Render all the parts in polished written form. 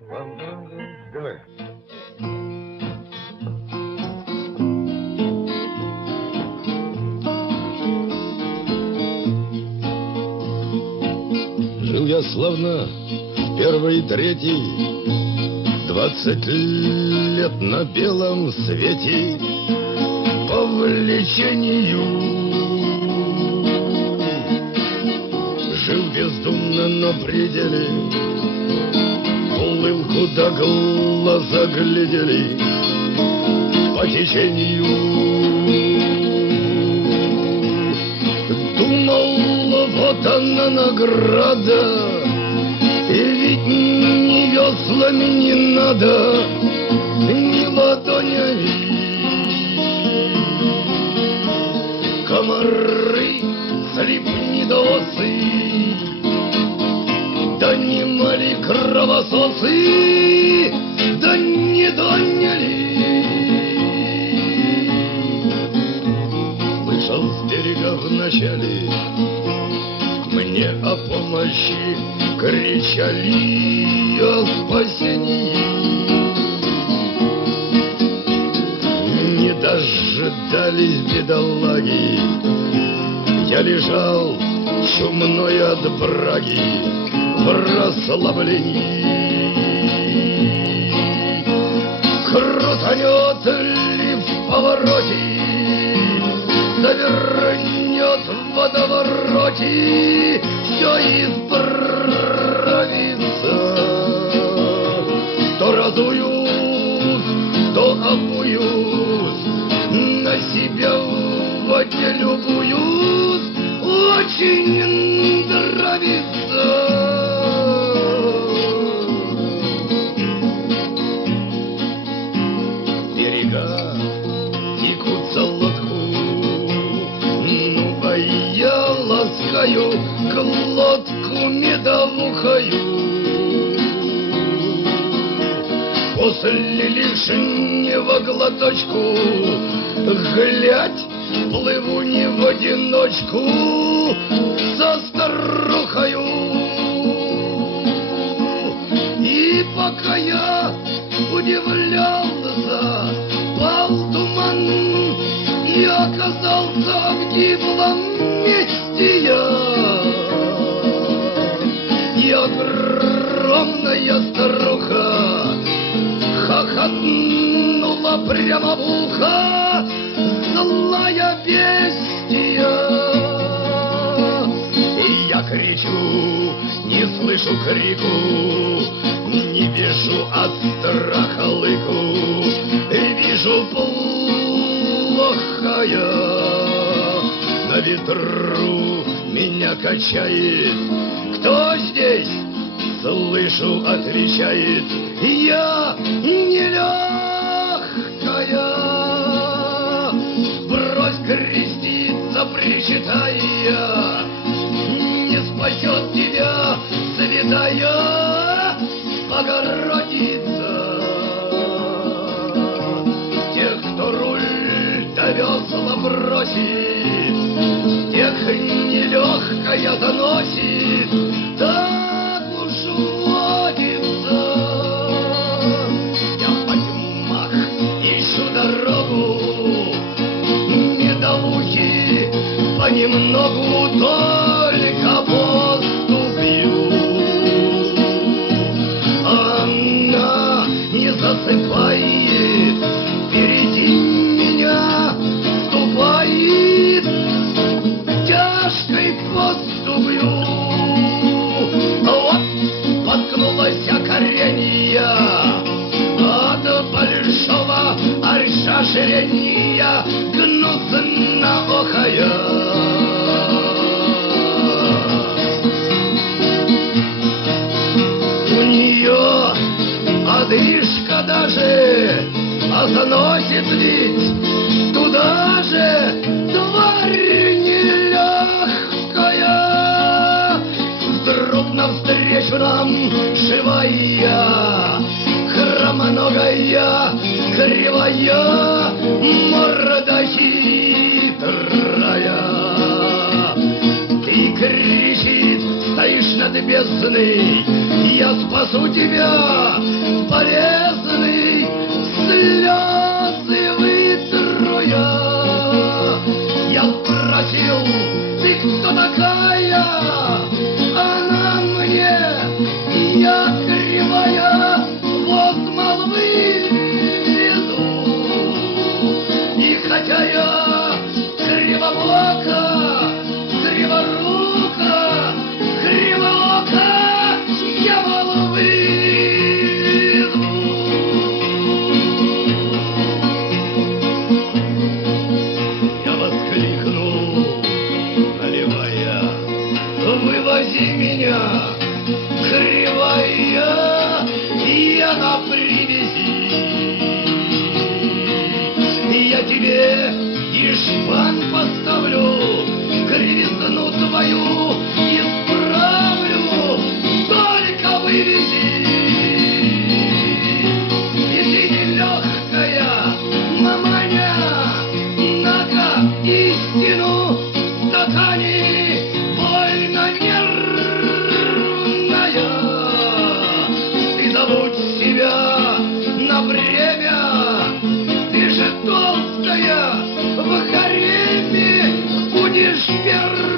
Давай. Жил я славно в первый, третий, 20 лет на белом свете по влечению. Жил бездумно на пределе, плыл, куда глаза глядели, по течению. Думал, вот она награда, и ведь ни веслами не надо, ни ладонями. Комары, слепнедосы, да не мали кровососы, да не доняли. Слышал с берега вначале, мне о помощи кричали, о спасении. Не дожидались бедолаги, я лежал чумной от браги в расслаблении. Крутанет ли в повороте, завернет в водовороте, все исправится. То разуюсь, то обуюсь, на себя в воде любуюсь, очень нравится. Берега текутся лодку, ну а я ласкаю глотку медовухою. После лишнего глоточку, глядь, плыву не в одиночку со старухою. И пока я удивлялся, пал туман, и оказался в гиблом месте я. И огромная старуха хохотнула прямо в ухо, злая бестия. И я кричу, не слышу крику, не вижу от страха лыку, вижу плохо я. На ветру меня качает, кто здесь? Слышу, отвечает, я нелегкая. Брось креститься, причитая, не спасет тебя святая Богородица. Тех, кто руль до весла бросит, тех нелегкая заносит, так уж водится. Я по тьмах ищу дорогу, медовухи понемногу только поступью. Она не засыпает, впереди меня ступает тяжкой поступью. Вот споткнулась коренья от большого оширения, гнусно охая. У нее одвижка даже, а заносит ведь туда же, тварь нелегкая. Вдруг навстречу нам живая, хромоногая, кривая, морда хитрая. И кричит, стоишь над бездной, Я спасу тебя, болезный, слезы вытру я. Я спросил, ты кто такая? Она мне, я кривая, вот молвы веду. И хотя я кривобока, криворука, кривоока, я молвы веду. Я воскликнул, наливая: вывози меня, кривая, я на привязи. Я тебе дишпан поставлю, кривизну твою исправлю, только вывези. И ты нелегкая, маманя, нога истину в стакане, больно нервная. Ты забудь себя на время, ты же толстая, в гареме будешь первая.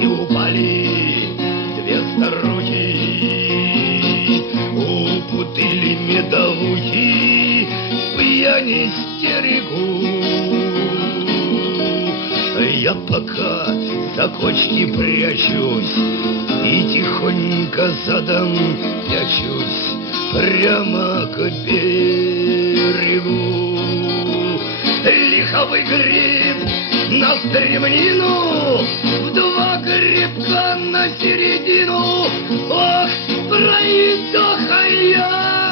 И упали две старухи у бутыли медовухи, пьяни стерегу. Я пока за кочки прячусь и тихонько задом пячусь прямо к берегу. Лиховый гриб на стремнину, в два грибка на середину. Ох, пройдоха я!